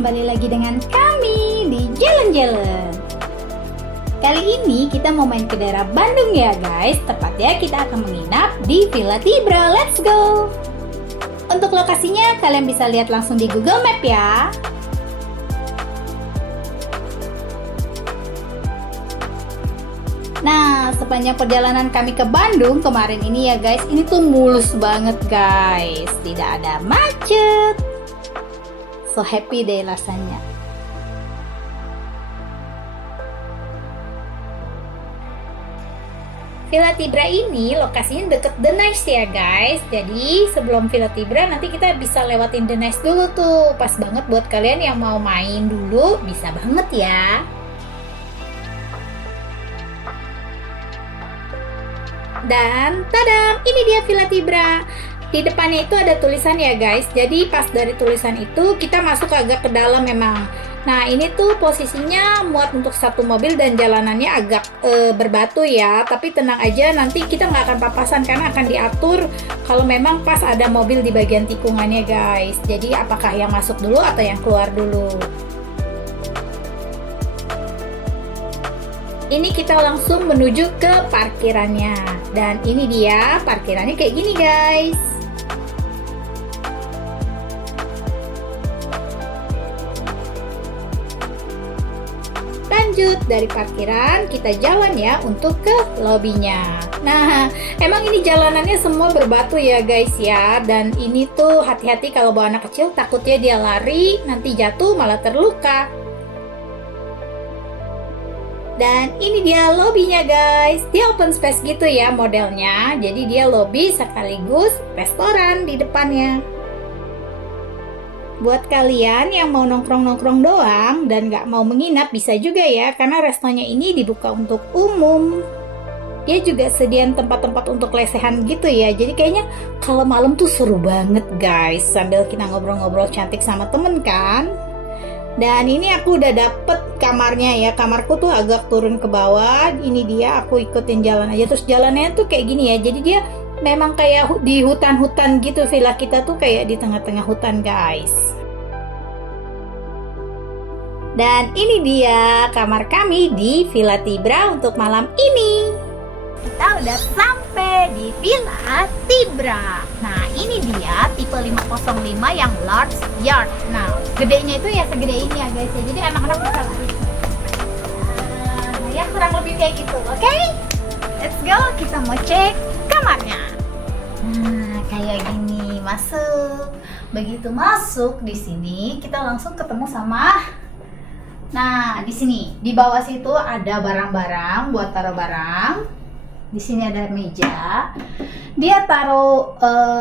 kembali lagi dengan kami di Jalan-Jalan. Kali ini kita mau main ke daerah Bandung ya guys. Tepatnya kita akan menginap di Villa Tibra. Let's go! Untuk lokasinya kalian bisa lihat langsung di Google Map ya. Nah, sepanjang perjalanan kami ke Bandung kemarin ini ya guys, ini tuh mulus banget guys. Tidak ada macet. So happy deh rasanya. Villa Tibra ini lokasinya deket The Nice ya guys. Jadi sebelum Villa Tibra nanti kita bisa lewatin The Nice dulu tuh. Pas banget buat kalian yang mau main dulu, bisa banget ya. Dan tadam, ini dia Villa Tibra. Di depannya itu ada tulisan ya guys. Jadi pas dari tulisan itu kita masuk agak ke dalam memang. Nah ini tuh posisinya muat untuk satu mobil dan jalanannya agak berbatu ya. Tapi tenang aja, nanti kita nggak akan papasan karena akan diatur kalau memang pas ada mobil di bagian tikungannya guys. Jadi apakah yang masuk dulu atau yang keluar dulu. Ini kita langsung menuju ke parkirannya. Dan ini dia parkirannya kayak gini guys. Lanjut dari parkiran kita jalan ya untuk ke lobinya. Nah emang ini jalanannya semua berbatu ya guys ya. Dan ini tuh hati-hati kalau bawa anak kecil, takutnya dia lari nanti jatuh malah terluka. Dan ini dia lobinya guys. Dia open space gitu ya modelnya. Jadi dia lobby sekaligus restoran di depannya. Buat kalian yang mau nongkrong-nongkrong doang dan nggak mau menginap bisa juga ya. Karena restonya ini dibuka untuk umum. Dia juga sediain tempat-tempat untuk lesehan gitu ya. Jadi kayaknya kalau malam tuh seru banget guys. Sambil kita ngobrol-ngobrol cantik sama temen kan. Dan ini aku udah dapet kamarnya ya. Kamarku tuh agak turun ke bawah. Ini dia, aku ikutin jalan aja. Terus jalannya tuh kayak gini ya. Jadi dia memang kayak di hutan-hutan gitu. Villa kita tuh kayak di tengah-tengah hutan guys. Dan ini dia kamar kami di Villa Tibra untuk malam ini. Kita udah sampai di Villa Tibra. Nah ini dia tipe 505 yang large yard. Nah gedenya itu ya segede ini ya guys ya. Jadi anak-anak bisa lari. Ya kurang lebih kayak gitu. Oke, let's go. Kita mau cek kamarnya. Nah kayak gini masuk. Begitu masuk di sini kita langsung ketemu sama. Nah di sini di bawah situ ada barang-barang buat taruh barang. Di sini ada meja. Dia taruh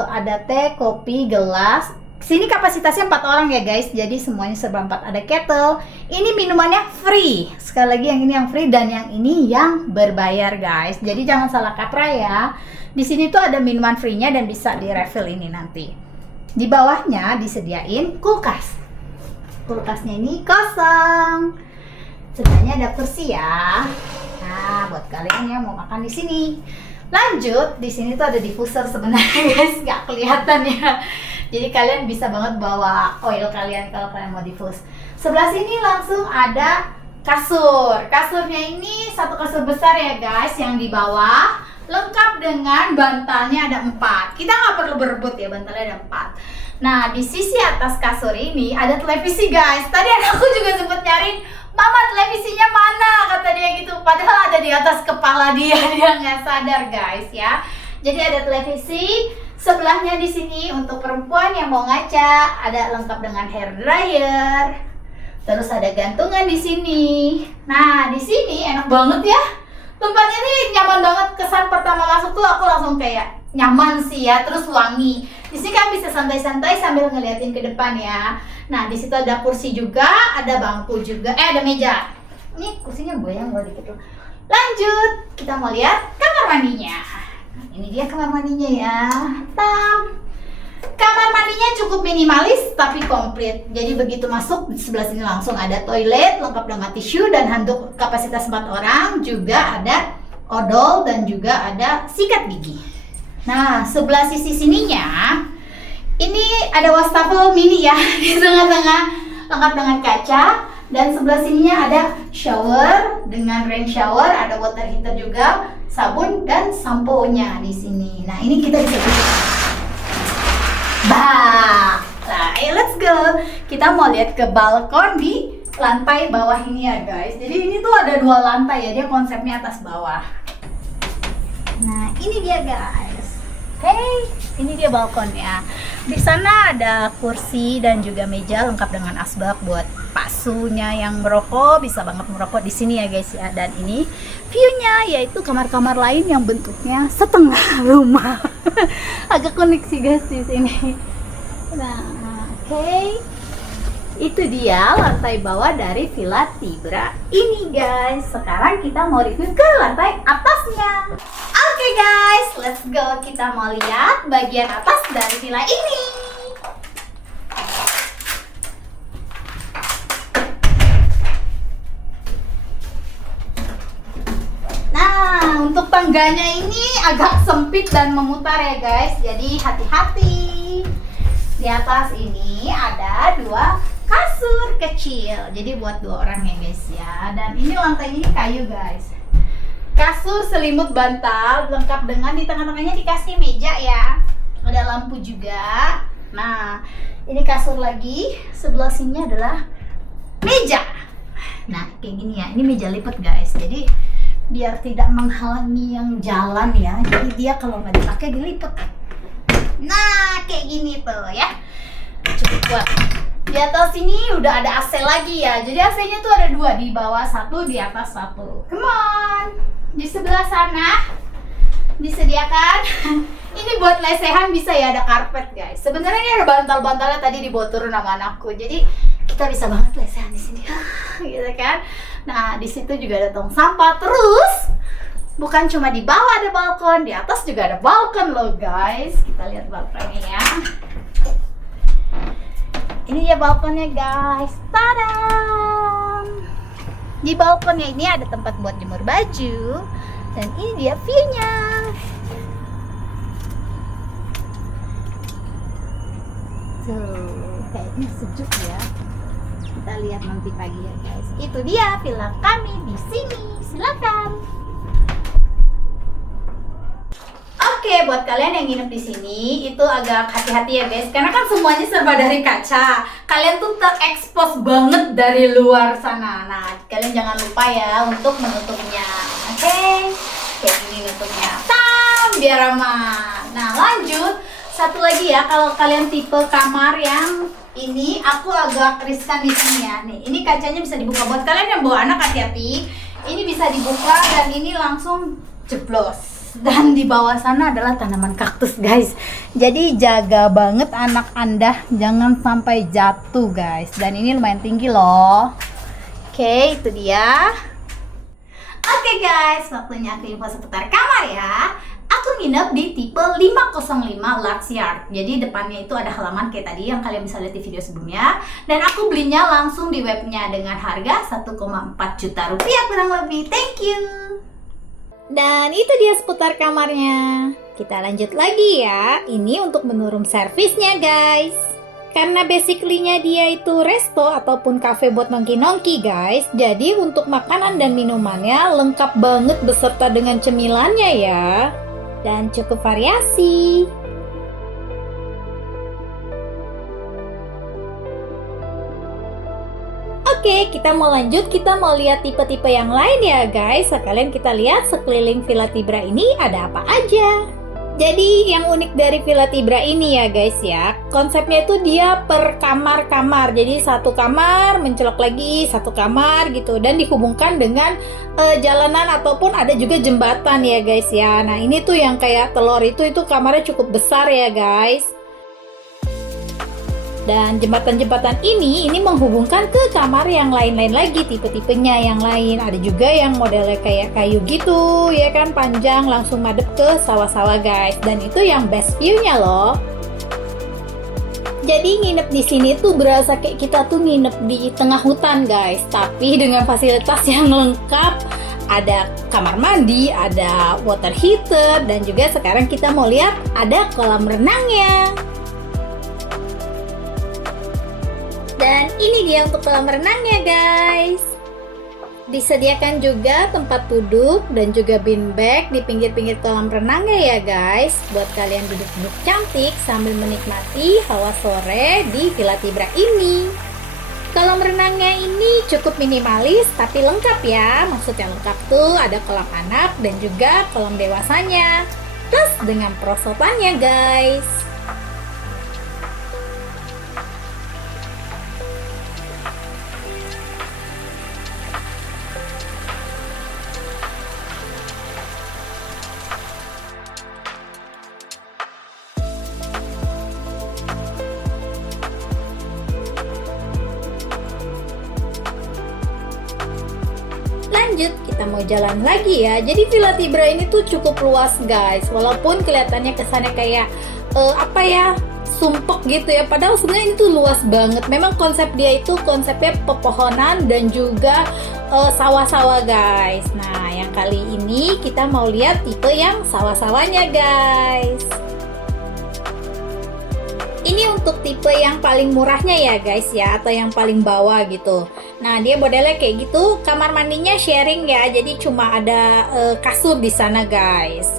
ada teh, kopi, gelas. Sini kapasitasnya 4 orang ya guys. Jadi semuanya serba 4. Ada kettle. Ini minumannya free. Sekali lagi yang ini yang free dan yang ini yang berbayar guys. Jadi jangan salah kaprah ya. Di sini tuh ada minuman free-nya dan bisa di refill ini nanti. Di bawahnya disediain kulkas. Kulkasnya ini kosong. Sebelahnya ada kursi ya. Nah, buat kalian yang mau makan di sini. Lanjut, di sini tuh ada diffuser sebenarnya guys, nggak kelihatan ya. Jadi kalian bisa banget bawa oil kalian kalau kalian mau diffuse. Sebelah sini langsung ada kasur. Kasurnya ini satu kasur besar ya guys, yang di bawah lengkap dengan bantalnya ada 4. Kita nggak perlu berebut ya, bantalnya ada 4. Nah, di sisi atas kasur ini ada televisi guys. Tadi anakku juga sempat nyariin, "Mama, televisinya mana?" kata dia gitu. Padahal ada di atas kepala dia, dia nggak sadar guys ya. Jadi ada televisi. Sebelahnya di sini untuk perempuan yang mau ngaca ada lengkap dengan hair dryer. Terus ada gantungan di sini. Nah di sini enak banget ya. Tempatnya nih nyaman banget. Kesan pertama masuk tuh aku langsung kayak nyaman sih ya. Terus wangi. Di sini kan bisa santai-santai sambil ngeliatin ke depan ya. Nah di situ ada kursi juga, ada bangku juga, ada meja. Ini kursinya goyang loh dikit. Lanjut, kita mau lihat kamar mandinya. Nah, ini dia kamar mandinya ya. Kamar mandinya cukup minimalis tapi komplit. Jadi begitu masuk di sebelah sini langsung ada toilet lengkap dengan tisu dan handuk kapasitas 4 orang. Juga ada odol dan juga ada sikat gigi. Nah sebelah sisi sininya ini ada wastafel mini ya di tengah-tengah. lengkap dengan kaca. Dan sebelah sininya ada shower dengan rain shower, ada water heater juga, sabun dan sampo-nya di sini. Nah, ini kita bisa buka. Bah, nah, ayo let's go. Kita mau lihat ke balkon di lantai bawah ini ya guys. Jadi ini tuh ada 2 lantai ya, dia konsepnya atas bawah. Nah, ini dia guys. Oke, ini dia balkonnya. Di sana ada kursi dan juga meja lengkap dengan asbak buat pasunya yang merokok, bisa banget merokok di sini ya guys ya. Dan ini view-nya yaitu kamar-kamar lain yang bentuknya setengah rumah. Agak unik sih guys di sini. Nah, oke. Itu dia lantai bawah dari Villa Tibra ini guys. Sekarang kita mau review ke lantai atasnya. Oke guys, let's go. Kita mau lihat bagian atas dari villa ini. Nah, untuk tangganya ini agak sempit dan memutar ya guys. Jadi hati-hati. Di atas ini ada 2 kasur kecil, jadi buat 2 orang ya guys ya. Dan ini lantai ini kayu guys. Kasur selimut bantal lengkap dengan di tengah-tengahnya dikasih meja ya. Ada lampu juga. Nah, ini kasur lagi. Sebelah sini adalah meja. Nah, kayak gini ya. Ini meja lipat guys. Jadi biar tidak menghalangi yang jalan ya. Jadi dia kalau nggak dipakai dilipat. Nah, kayak gini tuh ya. Cukup kuat. Di atas sini udah ada AC lagi ya. Jadi AC-nya tuh ada 2, di bawah 1, di atas 1. Come on. Di sebelah sana disediakan ini buat lesehan, bisa ya, ada karpet guys. Sebenarnya ini ada bantal-bantalnya, tadi dibawa turun sama anakku. Jadi kita bisa banget lesehan di sini. Gitu kan. Nah, di situ juga ada tong sampah. Terus bukan cuma di bawah ada balkon, di atas juga ada balkon loh guys. Kita lihat balkonnya ya. Ini dia balkonnya guys. Tada! Di balkonnya ini ada tempat buat jemur baju. Dan ini dia view-nya. Tuh, kayaknya sejuk ya. Kita lihat nanti pagi ya guys. Itu dia villa kami di sini. Silakan. Oke, buat kalian yang nginep di sini itu agak hati-hati ya guys, karena kan semuanya serba dari kaca. Kalian tuh terekspos banget dari luar sana. Nah, kalian jangan lupa ya untuk menutupnya. Oke, kayak gini nutupnya. Biar aman. Nah, lanjut. Satu lagi ya, kalau kalian tipe kamar yang ini, aku agak riskan di sini ya. Nih, ini kacanya bisa dibuka. Buat kalian yang bawa anak, hati-hati. Ini bisa dibuka dan ini langsung jeblos. Dan di bawah sana adalah tanaman kaktus guys. Jadi jaga banget anak Anda jangan sampai jatuh guys. Dan ini lumayan tinggi loh. Oke, itu dia. Oke guys, waktunya aku info seputar kamar ya. Aku nginep di tipe 505 Lux Yard. Jadi depannya itu ada halaman kayak tadi yang kalian bisa lihat di video sebelumnya. Dan aku belinya langsung di webnya dengan harga 1,4 juta rupiah kurang lebih. Thank you. Dan itu dia seputar kamarnya. Kita lanjut lagi ya. Ini untuk menu room service-nya guys. Karena basically-nya dia itu resto ataupun cafe buat nongki-nongki guys. Jadi untuk makanan dan minumannya lengkap banget beserta dengan cemilannya ya. Dan cukup variasi. Oke, kita mau lanjut, kita mau lihat tipe-tipe yang lain ya guys. Sekalian kita lihat sekeliling Villa Tibra ini ada apa aja. Jadi yang unik dari Villa Tibra ini ya guys ya, konsepnya itu dia per kamar-kamar. Jadi satu kamar mencolok lagi satu kamar gitu, dan dihubungkan dengan jalanan ataupun ada juga jembatan ya guys ya. Nah ini tuh yang kayak telur itu kamarnya cukup besar ya guys. Dan jembatan-jembatan ini menghubungkan ke kamar yang lain-lain lagi, tipe-tipenya yang lain. Ada juga yang modelnya kayak kayu gitu, ya kan, panjang langsung madep ke sawah-sawah guys. Dan itu yang best view-nya loh. Jadi nginep di sini tuh berasa kayak kita tuh nginep di tengah hutan guys, tapi dengan fasilitas yang lengkap. Ada kamar mandi, ada water heater, dan juga sekarang kita mau lihat ada kolam renangnya. Dan ini dia untuk kolam renangnya guys. Disediakan juga tempat duduk dan juga beanbag di pinggir-pinggir kolam renangnya ya guys. Buat kalian duduk-duduk cantik sambil menikmati hawa sore di Villa Tibra ini. Kolam renangnya ini cukup minimalis tapi lengkap ya. Maksudnya lengkap tuh ada kolam anak dan juga kolam dewasanya. Plus dengan perosotannya guys. Lanjut, kita mau jalan lagi ya. Jadi Villa Tibra ini tuh cukup luas guys. Walaupun kelihatannya kesannya kayak sumpek gitu ya. Padahal sebenarnya ini tuh luas banget. Memang konsep dia itu konsepnya pepohonan dan juga sawah-sawah guys. Nah, yang kali ini kita mau lihat tipe yang sawah-sawahnya guys. Ini untuk tipe yang paling murahnya ya guys ya, atau yang paling bawah gitu. Nah, dia modelnya kayak gitu. Kamar mandinya sharing ya, jadi cuma ada kasur di sana guys.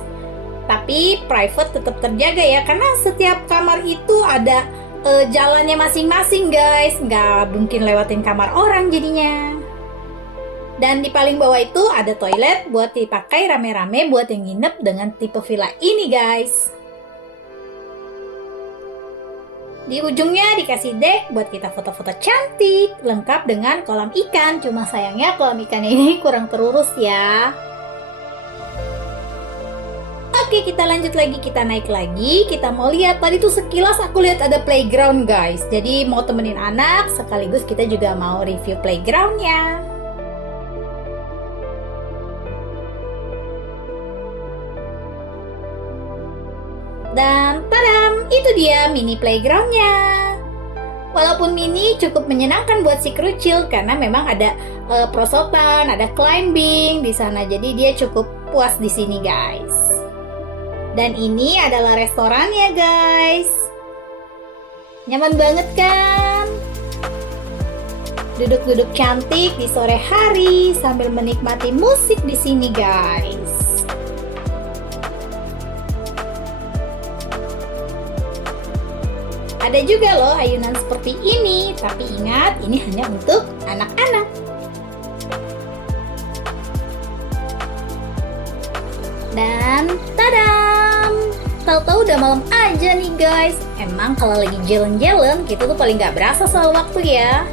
Tapi private tetap terjaga ya, karena setiap kamar itu ada jalannya masing-masing guys. Nggak mungkin lewatin kamar orang jadinya. Dan di paling bawah itu ada toilet buat dipakai rame-rame buat yang nginep dengan tipe villa ini guys. Di ujungnya dikasih dek buat kita foto-foto cantik, lengkap dengan kolam ikan. Cuma sayangnya kolam ikannya ini kurang terurus ya. Oke, kita lanjut lagi, kita naik lagi. Kita mau lihat, tadi tuh sekilas aku lihat ada playground guys. Jadi mau temenin anak, sekaligus kita juga mau review playgroundnya. Dan tadam, itu dia mini playgroundnya. Walaupun mini cukup menyenangkan buat si kerucil karena memang ada perosotan, ada climbing di sana. Jadi dia cukup puas di sini guys. Dan ini adalah restorannya guys. Nyaman banget kan? Duduk-duduk cantik di sore hari sambil menikmati musik di sini guys. Ada juga loh ayunan seperti ini, tapi ingat ini hanya untuk anak-anak. Dan tadam! Tahu-tahu udah malam aja nih guys. Emang kalau lagi jalan-jalan kita tuh paling gak berasa soal waktu ya.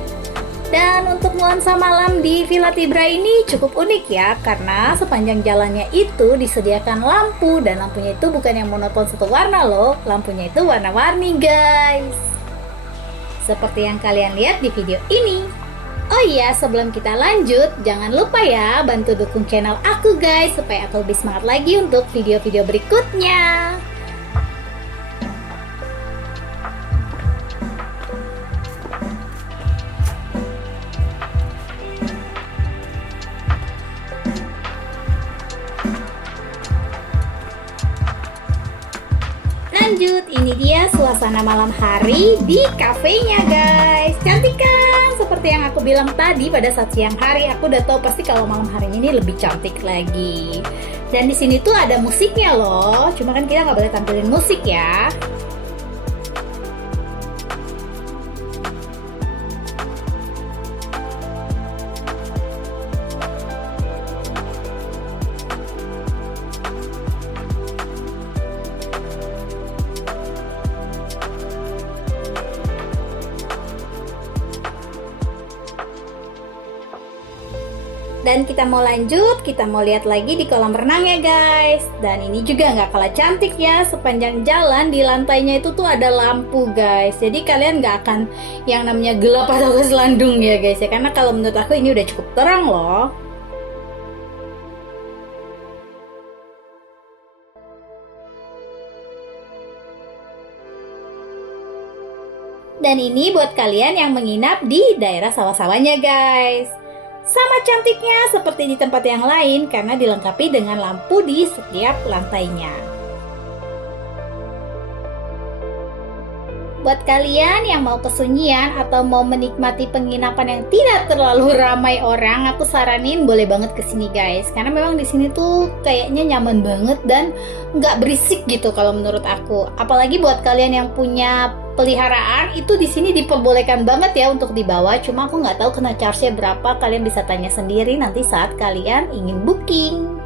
Dan untuk nuansa malam di Villa Tibra ini cukup unik ya, karena sepanjang jalannya itu disediakan lampu, dan lampunya itu bukan yang monoton satu warna loh, lampunya itu warna-warni guys. Seperti yang kalian lihat di video ini. Oh iya, sebelum kita lanjut, jangan lupa ya bantu dukung channel aku guys, supaya aku lebih semangat lagi untuk video-video berikutnya. Lanjut, ini dia suasana malam hari di kafenya guys. Cantik kan? Seperti yang aku bilang tadi, pada saat siang hari aku udah tahu pasti kalau malam hari ini lebih cantik lagi. Dan di sini tuh ada musiknya loh. Cuma kan kita nggak boleh tampilin musik ya. Dan kita mau lanjut, kita mau lihat lagi di kolam renang ya guys. Dan ini juga nggak kalah cantik ya, sepanjang jalan di lantainya itu tuh ada lampu guys. Jadi kalian nggak akan yang namanya gelap atau keselandung ya guys ya. Karena kalau menurut aku ini udah cukup terang loh. Dan ini buat kalian yang menginap di daerah sawah-sawahnya guys. Sama cantiknya seperti di tempat yang lain karena dilengkapi dengan lampu di setiap lantainya. Buat kalian yang mau kesunyian atau mau menikmati penginapan yang tidak terlalu ramai orang, aku saranin boleh banget kesini guys. Karena memang di sini tuh kayaknya nyaman banget dan nggak berisik gitu kalau menurut aku. Apalagi buat kalian yang punya peliharaan, itu di sini diperbolehkan banget ya untuk dibawa. Cuma aku nggak tahu kena charge-nya berapa. Kalian bisa tanya sendiri nanti saat kalian ingin booking.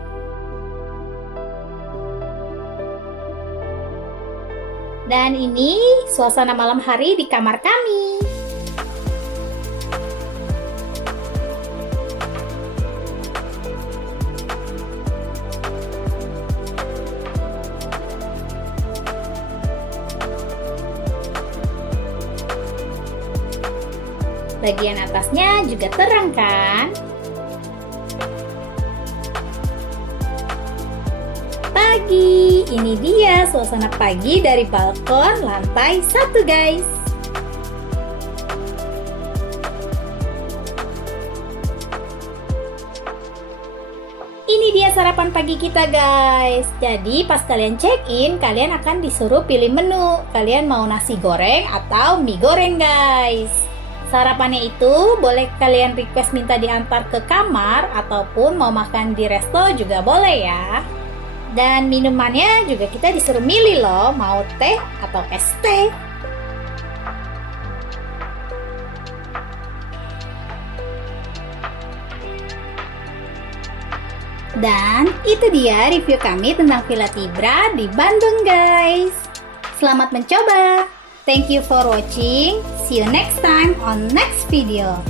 Dan ini suasana malam hari di kamar kami. Bagian atasnya juga terang kan? Pagi, ini dia suasana pagi dari balkon lantai 1 guys. Ini dia sarapan pagi kita guys. Jadi pas kalian check in, kalian akan disuruh pilih menu. Kalian mau nasi goreng atau mie goreng guys. Sarapannya itu boleh kalian request minta diantar ke kamar ataupun mau makan di resto juga boleh ya. Dan minumannya juga kita disuruh milih loh, mau teh atau es teh. Dan itu dia review kami tentang Villa Tibra di Bandung guys. Selamat mencoba. Thank you for watching. See you next time on next video.